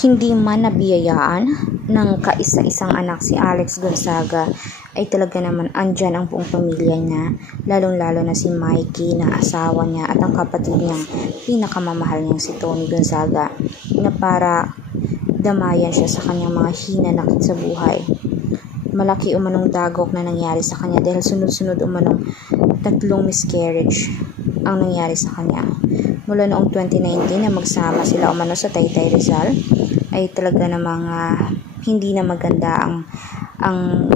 Hindi man nabiyayaan ng kaisa-isang anak si Alex Gonzaga ay talaga naman andyan ang buong pamilya niya, lalong-lalo na si Mikey na asawa niya at ang kapatid niyang pinakamamahal niyang si Tony Gonzaga na para damayan siya sa kanyang mga hinanakit sa buhay. Malaki umanong dagok na nangyari sa kanya dahil sunod-sunod umanong 3 miscarriage ang nangyari sa kanya. Mula noong 2019 na magsama sila umano sa Taytay Rizal ay talaga namang hindi na maganda ang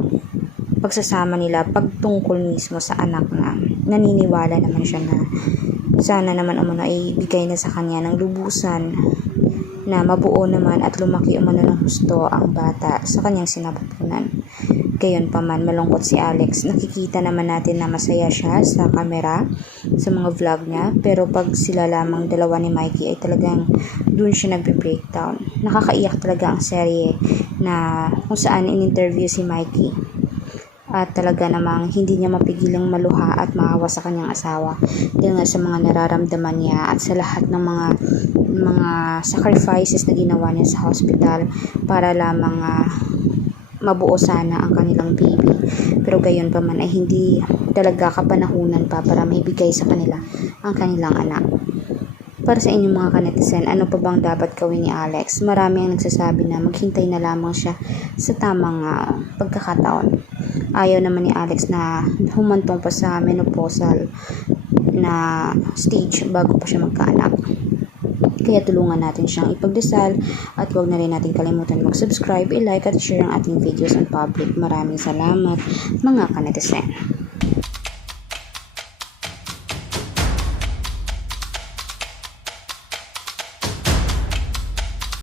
pagsasama nila pagtungkol mismo sa anak na naniniwala naman siya na sana naman umano ay bigay na sa kanya ng lubusan na mabuo naman at lumaki umano ng husto ang bata sa kanyang sinapupunan. Gayon pa man, malungkot si Alex. Nakikita naman natin na masaya siya sa camera, sa mga vlog niya. Pero pag sila lamang dalawa ni Mikey ay talagang dun siya nagbe-breakdown. Nakakaiyak talaga ang serye na kung saan in-interview si Mikey. At talaga namang hindi niya mapigilang maluha at maawa sa kanyang asawa. Dahil nga sa mga nararamdaman niya at sa lahat ng mga sacrifices na ginawa niya sa hospital para lamang mabuo sana ang kanilang baby. Pero gayon pa man ay hindi talaga kapanahunan pa para maibigay sa kanila ang kanilang anak. Para sa inyong mga kanetizen, ano pa bang dapat gawin ni Alex? Marami ang nagsasabi na maghintay na lamang siya sa tamang pagkakataon. Ayaw naman ni Alex na humantong pa sa menopausal na stage bago pa siya magkaanak. Kaya tulungan natin siyang ipagdasal at huwag na rin natin kalimutan mag-subscribe, i-like at share ang ating videos on public. Maraming salamat mga kanetizen.